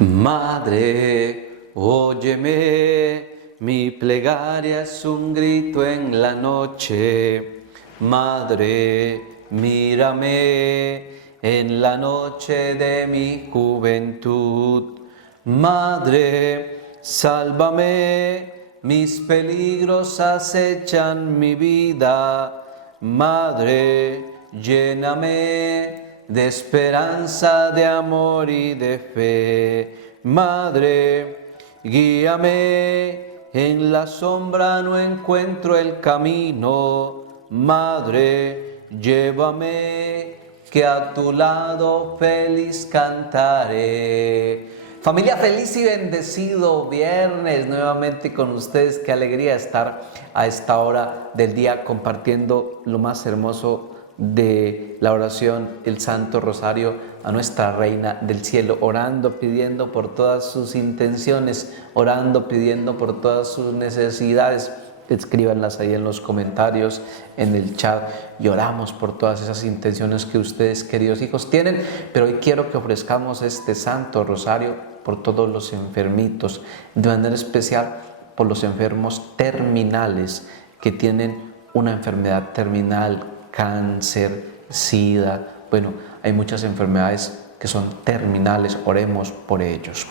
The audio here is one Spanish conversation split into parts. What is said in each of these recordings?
Madre, óyeme, mi plegaria es un grito en la noche. Madre, mírame en la noche de mi juventud. Madre, sálvame, mis peligros acechan mi vida. Madre, lléname de esperanza, de amor y de fe. Madre, guíame, en la sombra no encuentro el camino. Madre, llévame, que a tu lado feliz cantaré. Familia, feliz y bendecido viernes nuevamente con ustedes. Qué alegría estar a esta hora del día compartiendo lo más hermoso de la oración, el Santo Rosario a nuestra Reina del Cielo, orando, pidiendo por todas sus intenciones, orando, pidiendo por todas sus necesidades. Escríbanlas ahí en los comentarios, en el chat, y oramos por todas esas intenciones que ustedes, queridos hijos, tienen. Pero hoy quiero que ofrezcamos este Santo Rosario por todos los enfermitos, de manera especial por los enfermos terminales que tienen una enfermedad terminal, cáncer, sida. Bueno, hay muchas enfermedades que son terminales. Oremos por ellos.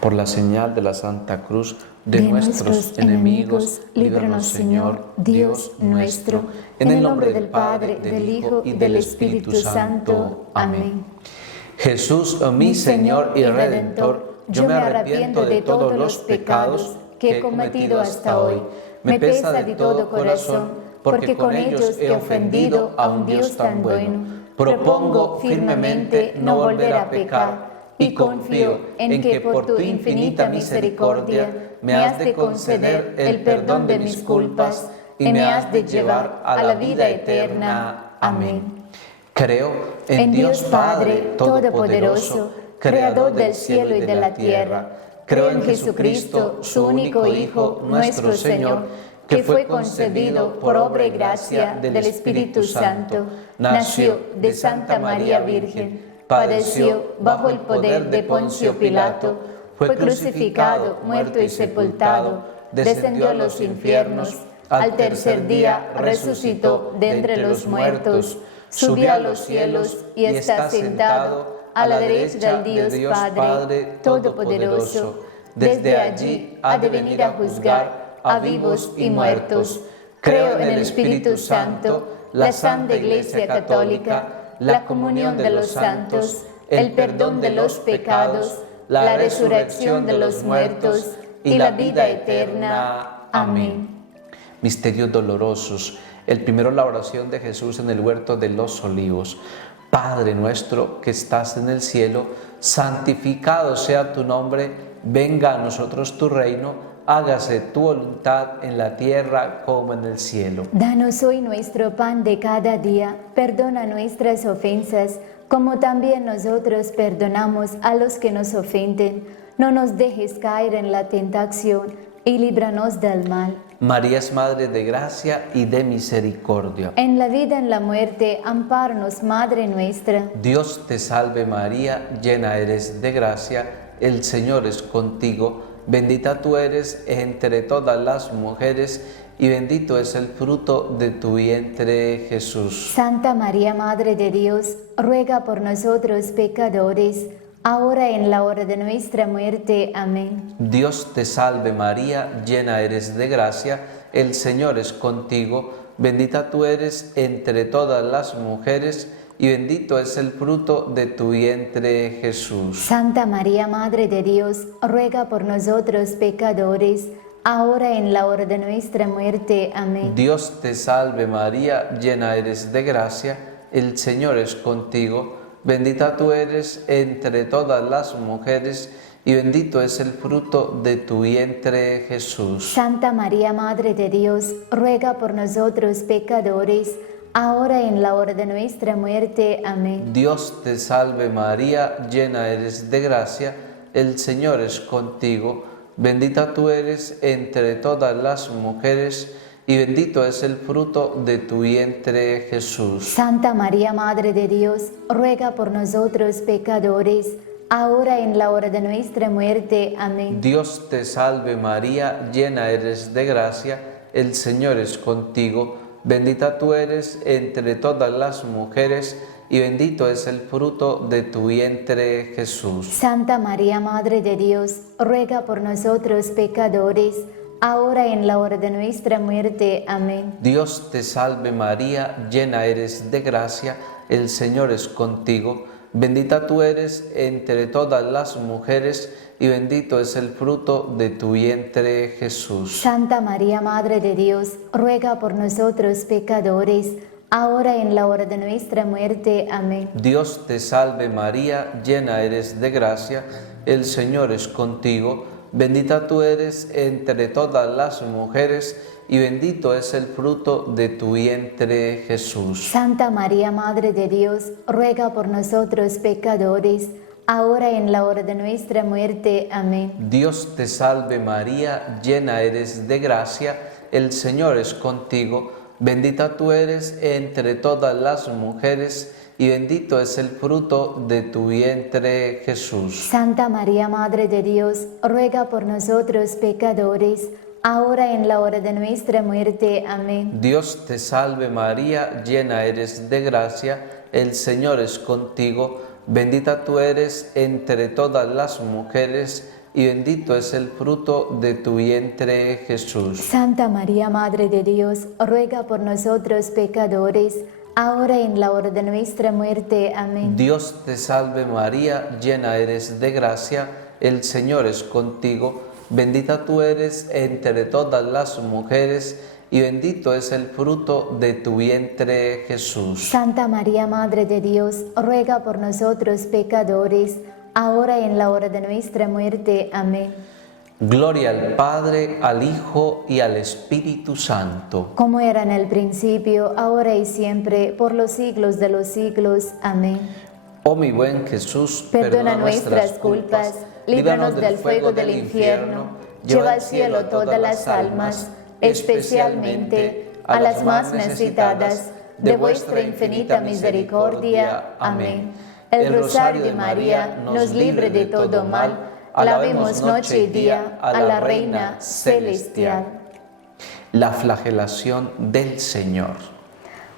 Por la señal de la Santa Cruz de nuestros enemigos, líbranos, Señor, Dios nuestro, en el nombre del Padre, del Hijo y del Espíritu Santo. Amén. Jesús, mi Señor y Redentor, yo me arrepiento de todos los pecados que he cometido hasta hoy. Me pesa de todo corazón, porque con ellos he ofendido a un Dios tan bueno. Propongo firmemente no volver a pecar y confío en que por tu infinita misericordia me has de conceder el perdón de mis culpas y me has de llevar a la vida eterna. Amén. Creo en Dios Padre Todopoderoso, Creador del cielo y de la tierra. Creo en Jesucristo, su único Hijo, nuestro Señor, que fue concebido por obra y gracia del Espíritu Santo, nació de Santa María Virgen, padeció bajo el poder de Poncio Pilato, fue crucificado, muerto y sepultado, descendió a los infiernos, al tercer día resucitó de entre los muertos, subió a los cielos y está sentado a la derecha del Dios Padre Todopoderoso. Desde allí ha de venir a juzgar a vivos y muertos. Creo en el Espíritu Santo, la Santa Iglesia Católica, la comunión de los santos, el perdón de los pecados, la resurrección de los muertos y la vida eterna. Amén. Misterios dolorosos. El primero, la oración de Jesús en el huerto de los Olivos. Padre nuestro que estás en el cielo, santificado sea tu nombre, venga a nosotros tu reino. Hágase tu voluntad en la tierra como en el cielo. Danos hoy nuestro pan de cada día. Perdona nuestras ofensas, como también nosotros perdonamos a los que nos ofenden. No nos dejes caer en la tentación y líbranos del mal. María es Madre de gracia y de misericordia. En la vida, en la muerte, ampáranos, Madre nuestra. Dios te salve María, llena eres de gracia, el Señor es contigo. Bendita tú eres entre todas las mujeres y bendito es el fruto de tu vientre, Jesús. Santa María, Madre de Dios, ruega por nosotros pecadores, ahora y en la hora de nuestra muerte. Amén. Dios te salve María, llena eres de gracia, el Señor es contigo. Bendita tú eres entre todas las mujeres y bendito es el fruto de tu vientre, Jesús. Santa María, Madre de Dios, ruega por nosotros pecadores, ahora y en la hora de nuestra muerte. Amén. Dios te salve María, llena eres de gracia, el Señor es contigo. Bendita tú eres entre todas las mujeres y bendito es el fruto de tu vientre, Jesús. Santa María, Madre de Dios, ruega por nosotros pecadores, ahora y en la hora de nuestra muerte. Amén. Dios te salve María, llena eres de gracia, el Señor es contigo. Bendita tú eres entre todas las mujeres y bendito es el fruto de tu vientre, Jesús. Santa María, Madre de Dios, ruega por nosotros pecadores, ahora en la hora de nuestra muerte. Amén. Dios te salve María, llena eres de gracia, el Señor es contigo, bendita tú eres entre todas las mujeres, y bendito es el fruto de tu vientre, Jesús. Santa María, Madre de Dios, ruega por nosotros pecadores, ahora en la hora de nuestra muerte. Amén. Dios te salve María, llena eres de gracia, el Señor es contigo, bendita tú eres entre todas las mujeres, y bendito es el fruto de tu vientre, Jesús. Santa María, Madre de Dios, ruega por nosotros pecadores, ahora en la hora de nuestra muerte. Amén. Dios te salve María, llena eres de gracia, el Señor es contigo, bendita tú eres entre todas las mujeres, y bendito es el fruto de tu vientre, Jesús. Santa María, Madre de Dios, ruega por nosotros pecadores, ahora en la hora de nuestra muerte. Amén. Dios te salve María, llena eres de gracia, el Señor es contigo, bendita tú eres entre todas las mujeres, y bendito es el fruto de tu vientre, Jesús. Santa María, Madre de Dios, ruega por nosotros pecadores, ahora en la hora de nuestra muerte. Amén. Dios te salve María, llena eres de gracia, el Señor es contigo, bendita tú eres entre todas las mujeres, y bendito es el fruto de tu vientre, Jesús. Santa María, Madre de Dios, ruega por nosotros pecadores, ahora en la hora de nuestra muerte. Amén. Dios te salve María, llena eres de gracia, el Señor es contigo, bendita tú eres entre todas las mujeres, y bendito es el fruto de tu vientre, Jesús. Santa María, Madre de Dios, ruega por nosotros pecadores, ahora en la hora de nuestra muerte. Amén. Gloria al Padre, al Hijo y al Espíritu Santo. Como era en el principio, ahora y siempre, por los siglos de los siglos. Amén. Oh mi buen Jesús, Perdona nuestras culpas, líbranos del fuego del infierno, lleva al cielo todas las almas, especialmente a las más necesitadas de vuestra infinita misericordia. Amén. El rosario de María nos libre de todo mal. Alabemos noche y día a la Reina Celestial. La flagelación del Señor.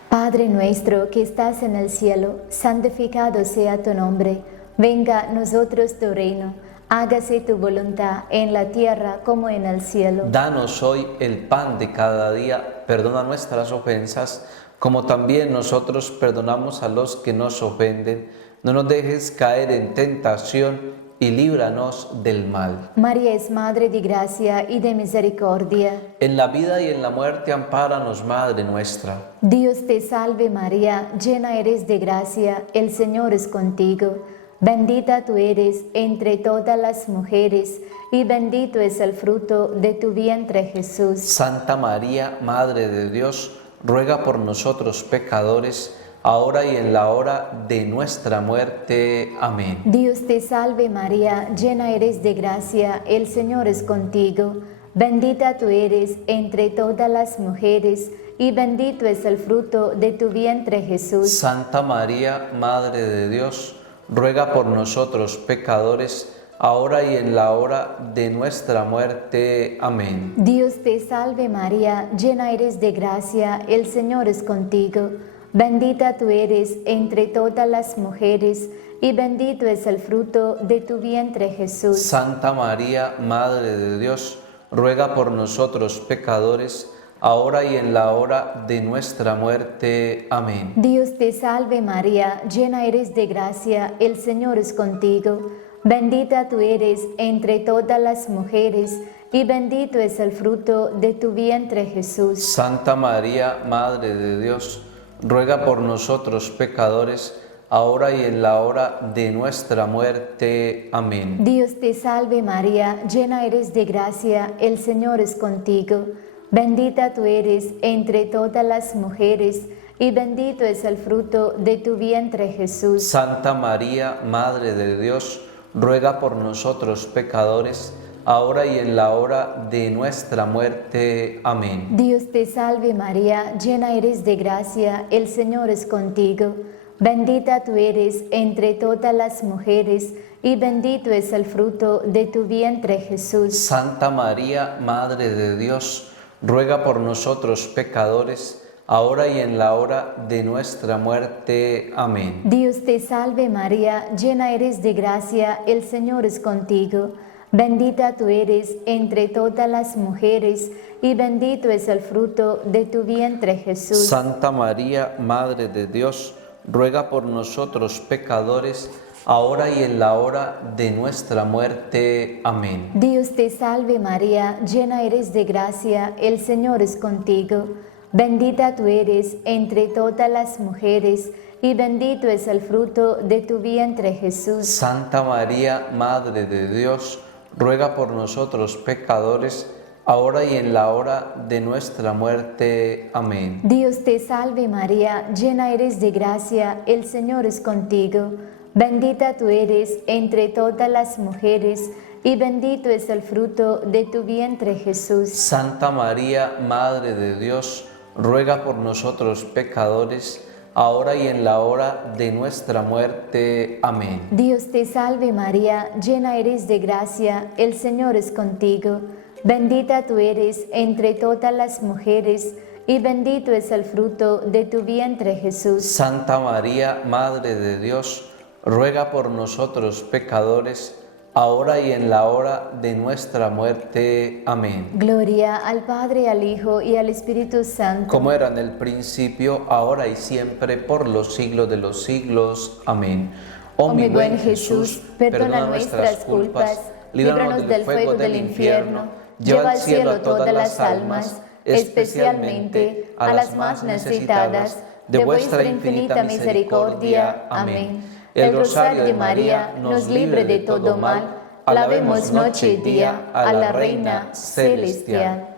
Padre nuestro que estás en el cielo, santificado sea tu nombre. Venga a nosotros tu reino. Hágase tu voluntad en la tierra como en el cielo. Danos hoy el pan de cada día. Perdona nuestras ofensas, como también nosotros perdonamos a los que nos ofenden. No nos dejes caer en tentación y líbranos del mal. María es Madre de gracia y de misericordia. En la vida y en la muerte, ampáranos, Madre nuestra. Dios te salve María, llena eres de gracia, el Señor es contigo. Bendita tú eres entre todas las mujeres, y bendito es el fruto de tu vientre, Jesús. Santa María, Madre de Dios, ruega por nosotros pecadores, ahora y en la hora de nuestra muerte. Amén. Dios te salve María, llena eres de gracia, el Señor es contigo. Bendita tú eres entre todas las mujeres, y bendito es el fruto de tu vientre, Jesús. Santa María, Madre de Dios, ruega por nosotros pecadores, ahora y en la hora de nuestra muerte. Amén. Dios te salve María, llena eres de gracia, el Señor es contigo. Bendita tú eres entre todas las mujeres, y bendito es el fruto de tu vientre, Jesús. Santa María, Madre de Dios, ruega por nosotros pecadores, ahora y en la hora de nuestra muerte. Amén. Dios te salve María, llena eres de gracia, el Señor es contigo. Bendita tú eres entre todas las mujeres, y bendito es el fruto de tu vientre, Jesús. Santa María, Madre de Dios, ruega por nosotros pecadores, ahora y en la hora de nuestra muerte. Amén. Dios te salve María, llena eres de gracia, el Señor es contigo. Bendita tú eres entre todas las mujeres, y bendito es el fruto de tu vientre, Jesús. Santa María, Madre de Dios, ruega por nosotros pecadores, ahora y en la hora de nuestra muerte. Amén. Dios te salve María, llena eres de gracia, el Señor es contigo. bendita tú eres entre todas las mujeres, y bendito es el fruto de tu vientre, Jesús. Santa María, Madre de Dios, ruega por nosotros pecadores, ahora y en la hora de nuestra muerte. Amén. Dios te salve María, llena eres de gracia, el Señor es contigo. Bendita tú eres entre todas las mujeres, y bendito es el fruto de tu vientre, Jesús. Santa María, Madre de Dios, ruega por nosotros pecadores, ahora y en la hora de nuestra muerte. Amén. Dios te salve María, llena eres de gracia, el Señor es contigo. Bendita tú eres entre todas las mujeres, y bendito es el fruto de tu vientre, Jesús. Santa María, Madre de Dios, ruega por nosotros pecadores, ahora y en la hora de nuestra muerte. Amén. Dios te salve María, llena eres de gracia, el Señor es contigo. Bendita tú eres entre todas las mujeres, y bendito es el fruto de tu vientre, Jesús. Santa María, Madre de Dios, ruega por nosotros pecadores, ahora y en la hora de nuestra muerte. Amén. Dios te salve María, llena eres de gracia, el Señor es contigo. Bendita tú eres entre todas las mujeres, y bendito es el fruto de tu vientre, Jesús. Santa María, Madre de Dios, ruega por nosotros pecadores, ahora y en la hora de nuestra muerte. Amén. Gloria al Padre, al Hijo y al Espíritu Santo. Como era en el principio, ahora y siempre, por los siglos de los siglos. Amén. Oh mi buen Jesús, perdona nuestras culpas, líbranos del fuego del infierno, lleva al cielo a todas las almas, especialmente a las más necesitadas de vuestra infinita misericordia. Amén. El rosario de María nos libre de todo mal. Alabemos noche y día a la Reina Celestial.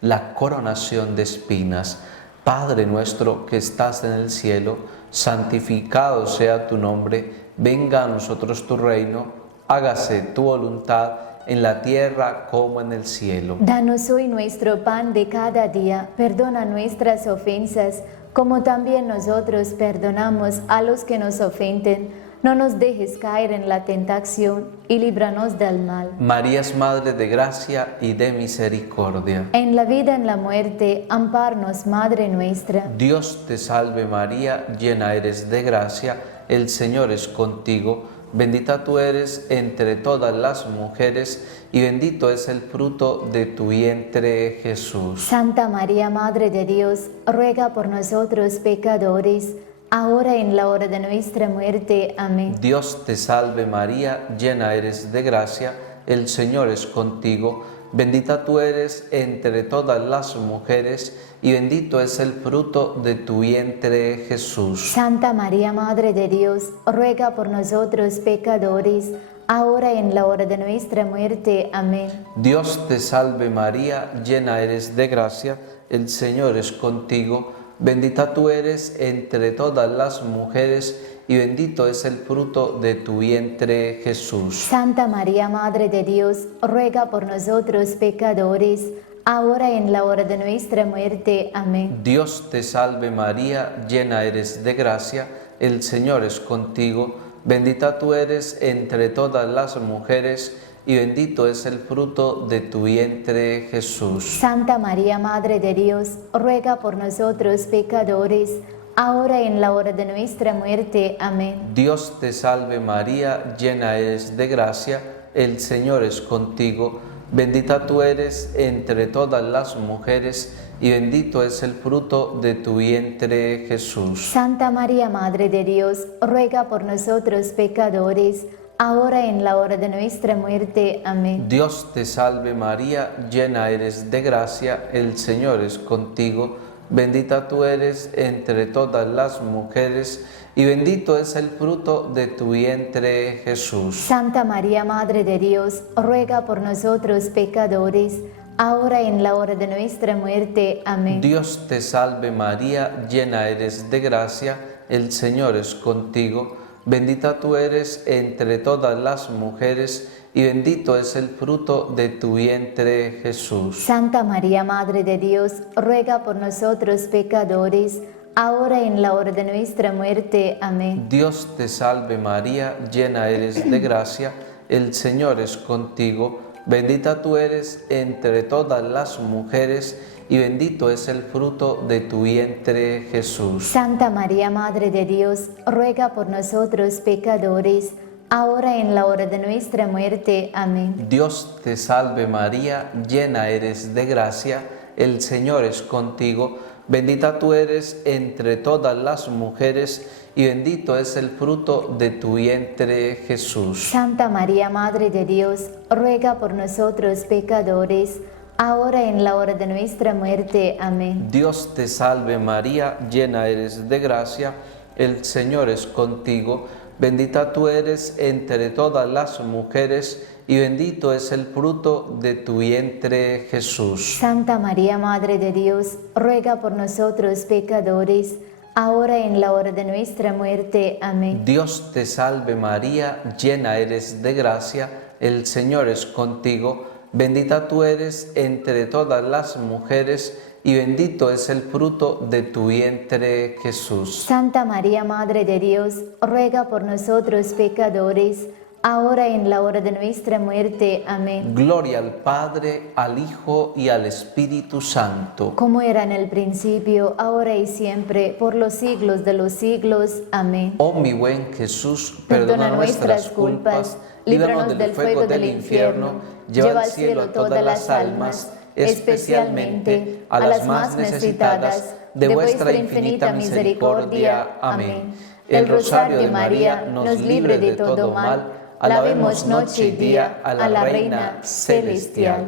La coronación de espinas. Padre nuestro que estás en el cielo, santificado sea tu nombre, venga a nosotros tu reino, hágase tu voluntad en la tierra como en el cielo. Danos hoy nuestro pan de cada día, perdona nuestras ofensas, como también nosotros perdonamos a los que nos ofenden. No nos dejes caer en la tentación y líbranos del mal. María es Madre de gracia y de misericordia. En la vida, en la muerte, amparanos, Madre nuestra. Dios te salve María, llena eres de gracia, el Señor es contigo. Bendita tú eres entre todas las mujeres, y bendito es el fruto de tu vientre, Jesús. Santa María, Madre de Dios, ruega por nosotros pecadores, ahora y en la hora de nuestra muerte. Amén. Dios te salve María, llena eres de gracia, el Señor es contigo. Bendita tú eres entre todas las mujeres, y bendito es el fruto de tu vientre, Jesús. Santa María, Madre de Dios, ruega por nosotros pecadores, ahora y en la hora de nuestra muerte. Amén. Dios te salve María, llena eres de gracia, el Señor es contigo. Bendita tú eres entre todas las mujeres, y bendito es el fruto de tu vientre, Jesús. Santa María, Madre de Dios, ruega por nosotros pecadores, ahora y en la hora de nuestra muerte. Amén. Dios te salve María, llena eres de gracia, el Señor es contigo. Bendita tú eres entre todas las mujeres, y bendito es el fruto de tu vientre, Jesús. Santa María, Madre de Dios, ruega por nosotros pecadores, ahora y en la hora de nuestra muerte. Amén. Dios te salve María, llena eres de gracia, el Señor es contigo. Bendita tú eres entre todas las mujeres, y bendito es el fruto de tu vientre, Jesús. Santa María, Madre de Dios, ruega por nosotros pecadores, ahora y en la hora de nuestra muerte. Amén. Dios te salve María, llena eres de gracia, el Señor es contigo. Bendita tú eres entre todas las mujeres, y bendito es el fruto de tu vientre, Jesús. Santa María, Madre de Dios, ruega por nosotros pecadores, ahora y en la hora de nuestra muerte. Amén. Dios te salve María, llena eres de gracia, el Señor es contigo. Bendita tú eres entre todas las mujeres, y bendito es el fruto de tu vientre, Jesús. Santa María, Madre de Dios, ruega por nosotros pecadores, ahora y en la hora de nuestra muerte. Amén. Dios te salve María, llena eres de gracia, el Señor es contigo, bendita tú eres entre todas las mujeres y bendito es el fruto de tu vientre Jesús. Santa María, Madre de Dios, ruega por nosotros pecadores, ahora y en la hora de nuestra muerte. Amén. Dios te salve María, llena eres de gracia, el Señor es contigo, bendita tú eres entre todas las mujeres y bendito es el fruto de tu vientre Jesús. Santa María, Madre de Dios, ruega por nosotros pecadores, ahora y en la hora de nuestra muerte. Amén. Dios te salve María, llena eres de gracia, el Señor es contigo, bendita tú eres entre todas las mujeres y bendito es el fruto de tu vientre Jesús. Santa María, Madre de Dios, ruega por nosotros pecadores, ahora y en la hora de nuestra muerte. Amén. Dios te salve María, llena eres de gracia, el Señor es contigo, bendita tú eres entre todas las mujeres y bendito es el fruto de tu vientre Jesús. Santa María, Madre de Dios, ruega por nosotros pecadores, ahora y en la hora de nuestra muerte. Amén. Gloria al Padre, al Hijo y al Espíritu Santo. Como era en el principio, ahora y siempre, por los siglos de los siglos. Amén. Oh mi buen Jesús, perdona nuestras culpas, líbranos del fuego del infierno, lleva al cielo todas las almas, especialmente a las más necesitadas de vuestra infinita misericordia. Amén. El rosario de María nos libre de todo mal. Alabemos noche y día a la Reina Celestial.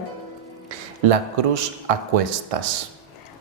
La cruz a cuestas.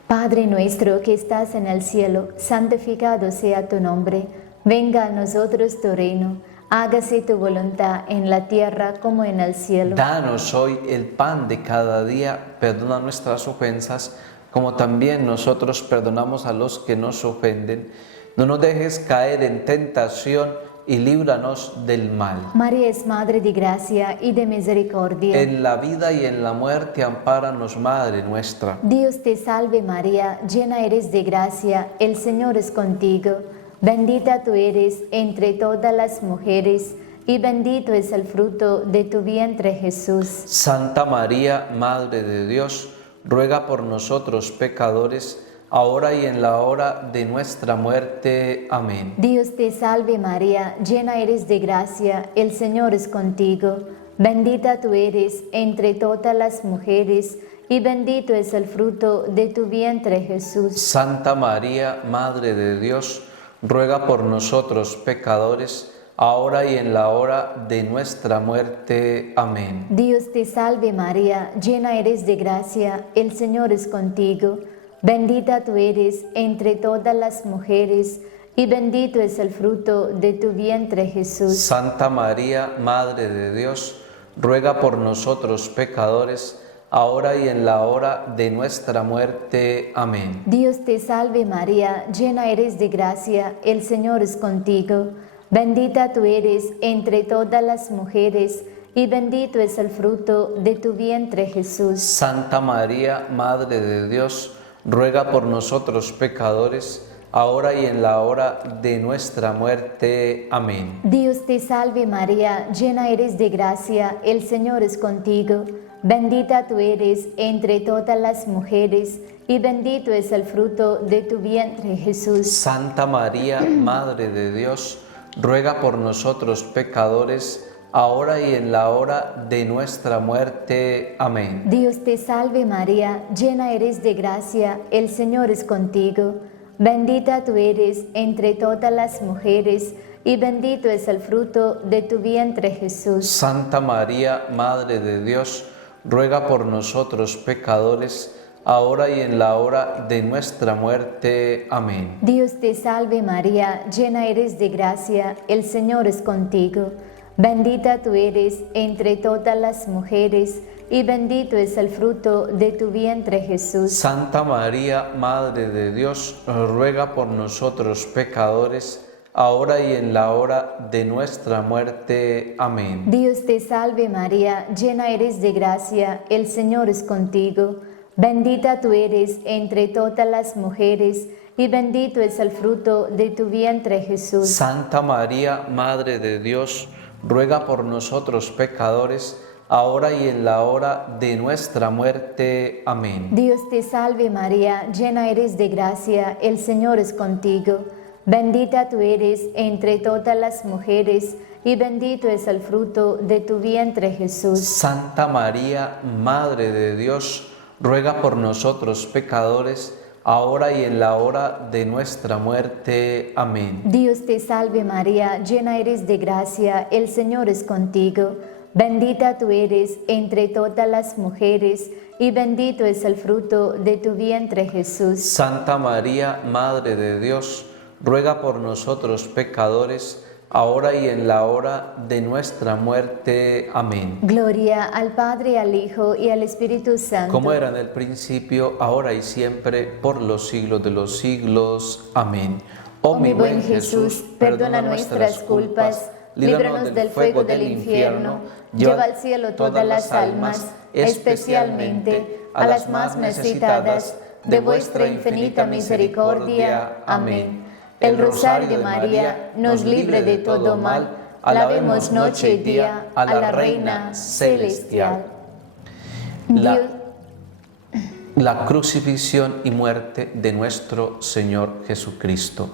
Padre nuestro que estás en el cielo, santificado sea tu nombre. Venga a nosotros tu reino. Hágase tu voluntad en la tierra como en el cielo. Danos hoy el pan de cada día. Perdona nuestras ofensas, como también nosotros perdonamos a los que nos ofenden. No nos dejes caer en tentación y líbranos del mal. María es Madre de gracia y de misericordia. En la vida y en la muerte, ampáranos, Madre nuestra. Dios te salve María, llena eres de gracia, el Señor es contigo. Bendita tú eres entre todas las mujeres, y bendito es el fruto de tu vientre Jesús. Santa María, Madre de Dios, ruega por nosotros pecadores, ahora y en la hora de nuestra muerte. Amén. Dios te salve María, llena eres de gracia, el Señor es contigo. Bendita tú eres entre todas las mujeres, y bendito es el fruto de tu vientre Jesús. Santa María, Madre de Dios, ruega por nosotros pecadores, ahora y en la hora de nuestra muerte. Amén. Dios te salve María, llena eres de gracia, el Señor es contigo. Bendita tú eres entre todas las mujeres, y bendito es el fruto de tu vientre Jesús. Santa María, Madre de Dios, ruega por nosotros pecadores, ahora y en la hora de nuestra muerte. Amén. Dios te salve María, llena eres de gracia, el Señor es contigo. Bendita tú eres entre todas las mujeres, y bendito es el fruto de tu vientre Jesús. Santa María, Madre de Dios, ruega por nosotros pecadores, ahora y en la hora de nuestra muerte. Amén. Dios te salve María, llena eres de gracia, el Señor es contigo. Bendita tú eres entre todas las mujeres, y bendito es el fruto de tu vientre Jesús. Santa María, Madre de Dios, ruega por nosotros pecadores, ahora y en la hora de nuestra muerte. Amén. Dios te salve María, llena eres de gracia, el Señor es contigo. Bendita tú eres entre todas las mujeres, y bendito es el fruto de tu vientre Jesús. Santa María, Madre de Dios, ruega por nosotros pecadores, ahora y en la hora de nuestra muerte. Amén. Dios te salve María, llena eres de gracia, el Señor es contigo. Bendita tú eres entre todas las mujeres, y bendito es el fruto de tu vientre Jesús. Santa María, Madre de Dios, ruega por nosotros pecadores, ahora y en la hora de nuestra muerte. Amén. Dios te salve María, llena eres de gracia, el Señor es contigo. Bendita tú eres entre todas las mujeres, y bendito es el fruto de tu vientre, Jesús. Santa María, Madre de Dios, ruega por nosotros pecadores, ahora y en la hora de nuestra muerte. Amén. Dios te salve María, llena eres de gracia, el Señor es contigo. Bendita tú eres entre todas las mujeres, y bendito es el fruto de tu vientre, Jesús. Santa María, Madre de Dios, ruega por nosotros pecadores, ahora y en la hora de nuestra muerte. Amén. Dios te salve María, llena eres de gracia, el Señor es contigo. Bendita tú eres entre todas las mujeres, y bendito es el fruto de tu vientre, Jesús. Santa María, Madre de Dios, ruega por nosotros pecadores, ahora y en la hora de nuestra muerte. Amén. Gloria al Padre, al Hijo y al Espíritu Santo. Como era en el principio, ahora y siempre, por los siglos de los siglos. Amén. Oh mi buen Jesús, perdona nuestras culpas, líbranos del fuego del infierno, lleva al cielo todas las almas, especialmente a las más necesitadas de vuestra infinita misericordia. Amén. El rosario de María nos libre de todo mal. Alabemos noche y día a la Reina Celestial. La crucifixión y muerte de nuestro Señor Jesucristo.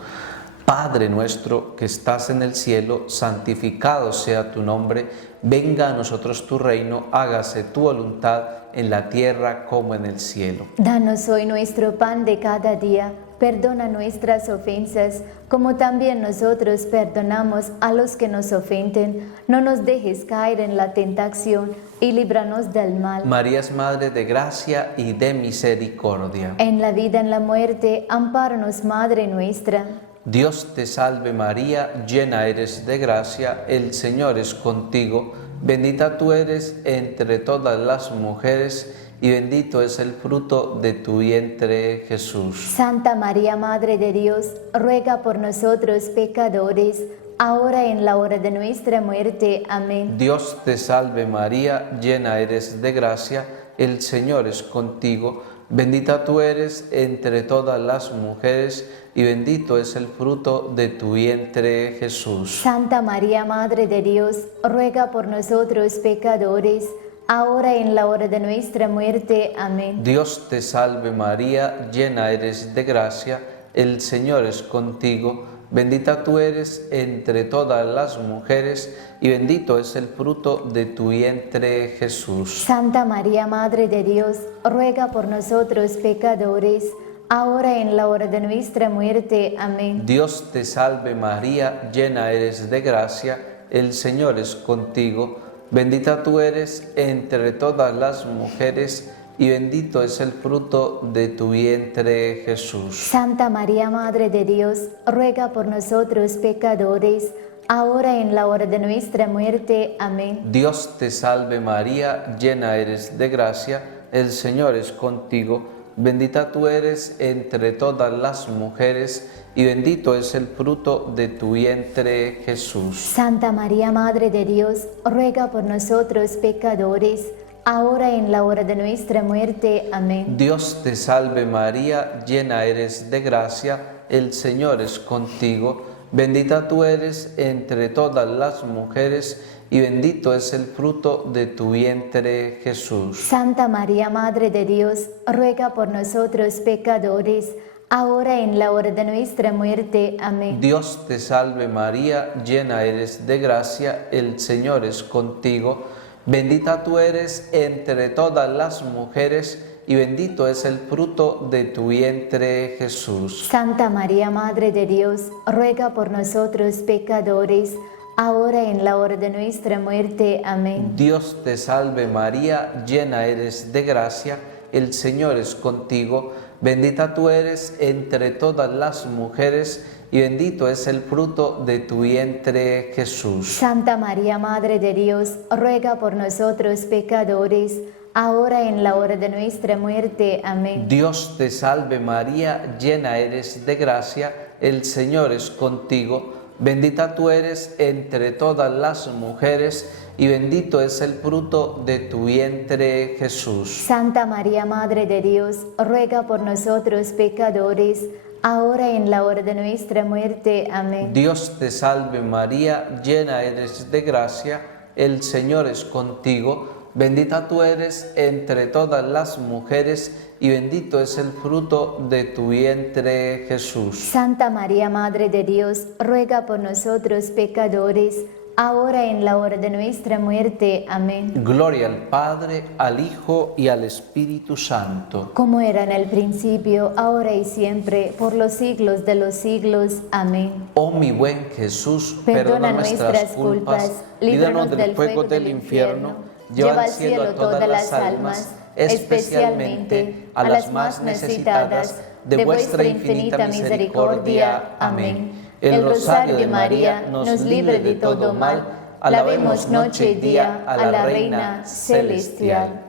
Padre nuestro que estás en el cielo, santificado sea tu nombre, venga a nosotros tu reino, hágase tu voluntad en la tierra como en el cielo. Danos hoy nuestro pan de cada día, perdona nuestras ofensas, como también nosotros perdonamos a los que nos ofenden. No nos dejes caer en la tentación y líbranos del mal. María es Madre de gracia y de misericordia. En la vida, en la muerte, ampáranos, Madre nuestra. Dios te salve María, llena eres de gracia, el Señor es contigo, bendita tú eres entre todas las mujeres, y bendito es el fruto de tu vientre, Jesús. Santa María, Madre de Dios, ruega por nosotros pecadores, ahora y en la hora de nuestra muerte. Amén. Dios te salve María, llena eres de gracia, el Señor es contigo, bendita tú eres entre todas las mujeres, y bendito es el fruto de tu vientre, Jesús. Santa María, Madre de Dios, ruega por nosotros pecadores, ahora y en la hora de nuestra muerte. Amén. Dios te salve María, llena eres de gracia, el Señor es contigo, bendita tú eres entre todas las mujeres, y bendito es el fruto de tu vientre, Jesús. Santa María, Madre de Dios, ruega por nosotros pecadores, ahora y en la hora de nuestra muerte. Amén. Dios te salve María, llena eres de gracia, el Señor es contigo, bendita tú eres entre todas las mujeres, y bendito es el fruto de tu vientre, Jesús. Santa María, Madre de Dios, ruega por nosotros pecadores, ahora y en la hora de nuestra muerte. Amén. Dios te salve María, llena eres de gracia, el Señor es contigo, bendita tú eres entre todas las mujeres, y bendito es el fruto de tu vientre, Jesús. Santa María, Madre de Dios, ruega por nosotros pecadores, ahora y en la hora de nuestra muerte. Amén. Dios te salve María, llena eres de gracia, el Señor es contigo, bendita tú eres entre todas las mujeres, y bendito es el fruto de tu vientre, Jesús. Santa María, Madre de Dios, ruega por nosotros pecadores, ahora y en la hora de nuestra muerte. Amén. Dios te salve María, llena eres de gracia, el Señor es contigo, bendita tú eres entre todas las mujeres, y bendito es el fruto de tu vientre, Jesús. Santa María, Madre de Dios, ruega por nosotros pecadores, ahora y en la hora de nuestra muerte. Amén. Dios te salve María, llena eres de gracia, el Señor es contigo, bendita tú eres entre todas las mujeres, y bendito es el fruto de tu vientre, Jesús. Santa María, Madre de Dios, ruega por nosotros pecadores, ahora y en la hora de nuestra muerte. Amén. Dios te salve María, llena eres de gracia, el Señor es contigo, bendita tú eres entre todas las mujeres, y bendito es el fruto de tu vientre, Jesús. Santa María, Madre de Dios, ruega por nosotros pecadores, ahora y en la hora de nuestra muerte. Amén. Dios te salve María, llena eres de gracia, el Señor es contigo, bendita tú eres entre todas las mujeres y bendito es el fruto de tu vientre Jesús. Santa María, Madre de Dios, ruega por nosotros pecadores, ahora y en la hora de nuestra muerte. Amén. Gloria al Padre, al Hijo y al Espíritu Santo. Como era en el principio, ahora y siempre, por los siglos de los siglos. Amén. Oh mi buen Jesús, Perdona nuestras culpas, líbranos del fuego del infierno, lleva al cielo todas las almas, especialmente a las más necesitadas de vuestra infinita misericordia. Amén. El rosario de María nos libre de todo mal. Alabemos noche y día a la Reina Celestial.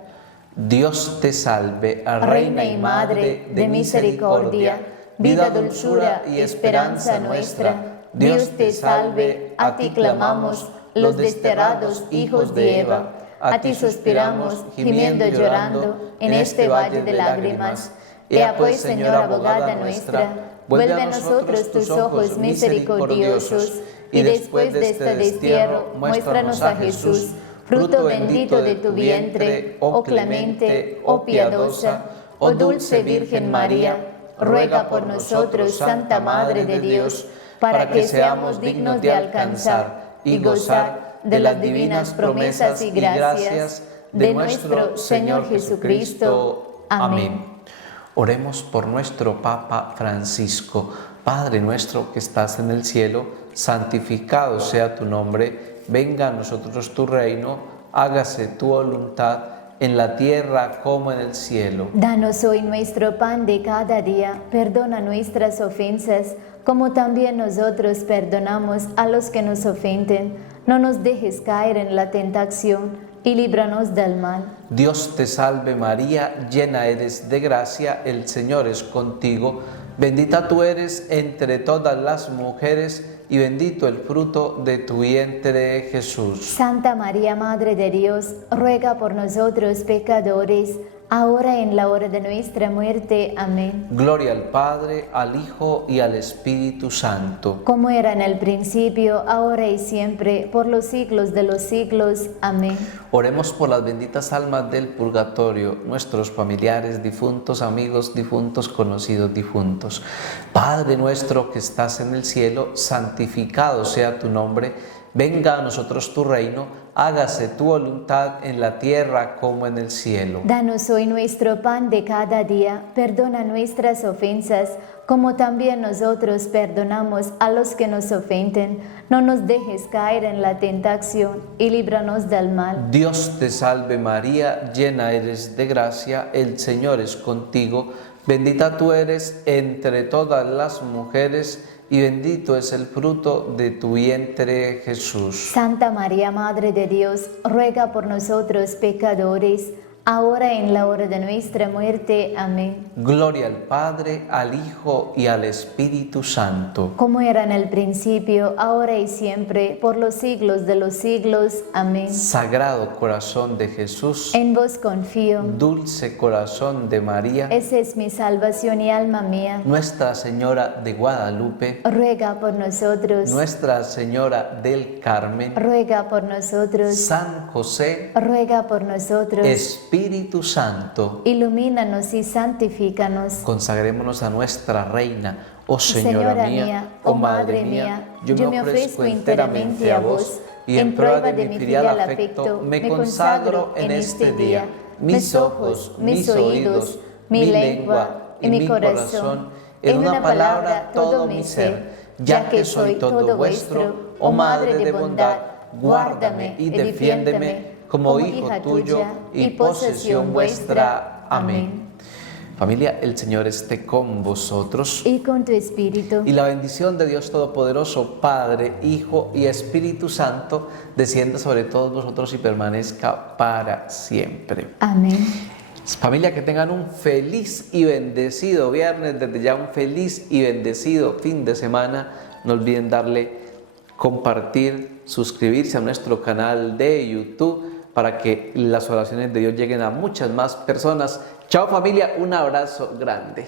Dios te salve, Reina y Madre de misericordia, vida, dulzura y esperanza nuestra. Dios te salve, a ti clamamos, los desterrados hijos de Eva. A ti suspiramos, gimiendo y llorando, en este valle de lágrimas. Ea pues, Señora abogada nuestra, vuelve a nosotros tus ojos misericordiosos, y después de este destierro, muéstranos a Jesús, fruto bendito de tu vientre, oh clemente, oh piadosa, oh dulce Virgen María, ruega por nosotros, Santa Madre de Dios, para que seamos dignos de alcanzar y gozar de las divinas promesas y gracias de nuestro Señor Jesucristo. Amén. Oremos por nuestro Papa Francisco. Padre nuestro que estás en el cielo, santificado sea tu nombre, venga a nosotros tu reino, hágase tu voluntad en la tierra como en el cielo. Danos hoy nuestro pan de cada día, perdona nuestras ofensas, como también nosotros perdonamos a los que nos ofenden. No nos dejes caer en la tentación y líbranos del mal. Dios te salve María, llena eres de gracia, el Señor es contigo, bendita tú eres entre todas las mujeres y bendito el fruto de tu vientre Jesús. Santa María, Madre de Dios, ruega por nosotros pecadores, ahora y en la hora de nuestra muerte. Amén. Gloria al Padre, al Hijo y al Espíritu Santo. Como era en el principio, ahora y siempre, por los siglos de los siglos. Amén. Oremos por las benditas almas del purgatorio, nuestros familiares difuntos, amigos difuntos, conocidos difuntos. Padre nuestro que estás en el cielo, santificado sea tu nombre. Venga a nosotros tu reino, hágase tu voluntad en la tierra como en el cielo. Danos hoy nuestro pan de cada día, perdona nuestras ofensas, como también nosotros perdonamos a los que nos ofenden. No nos dejes caer en la tentación y líbranos del mal. Dios te salve María, llena eres de gracia, el Señor es contigo, bendita tú eres entre todas las mujeres, y bendito es el fruto de tu vientre Jesús. Santa María, Madre de Dios, ruega por nosotros pecadores, ahora y en la hora de nuestra muerte. Amén. Gloria al Padre, al Hijo y al Espíritu Santo. Como era en el principio, ahora y siempre, por los siglos de los siglos. Amén. Sagrado corazón de Jesús, En vos confío. dulce corazón de María, Esa es mi salvación y alma mía. Nuestra Señora de Guadalupe, Ruega por nosotros. Nuestra Señora del Carmen, Ruega por nosotros. San José, Ruega por nosotros. Espíritu Santo, Ilumínanos y santifícanos. consagrémonos a nuestra Reina, oh Señora mía, oh Madre mía, yo me ofrezco enteramente a vos y en prueba de mi filial afecto me consagro en este día mis ojos, mis oídos, mi lengua y mi corazón, en una palabra todo mi ser, ya que soy todo vuestro, oh Madre de bondad, guárdame y defiéndeme como hijo tuyo y posesión vuestra. Amén. Familia, el Señor esté con vosotros. Y con tu espíritu. Y la bendición de Dios Todopoderoso, Padre, Hijo y Espíritu Santo, descienda sobre todos vosotros y permanezca para siempre. Amén. Familia, que tengan un feliz y bendecido viernes, desde ya un feliz y bendecido fin de semana. No olviden darle compartir, suscribirse a nuestro canal de YouTube para que las oraciones de Dios lleguen a muchas más personas. Chao familia, un abrazo grande.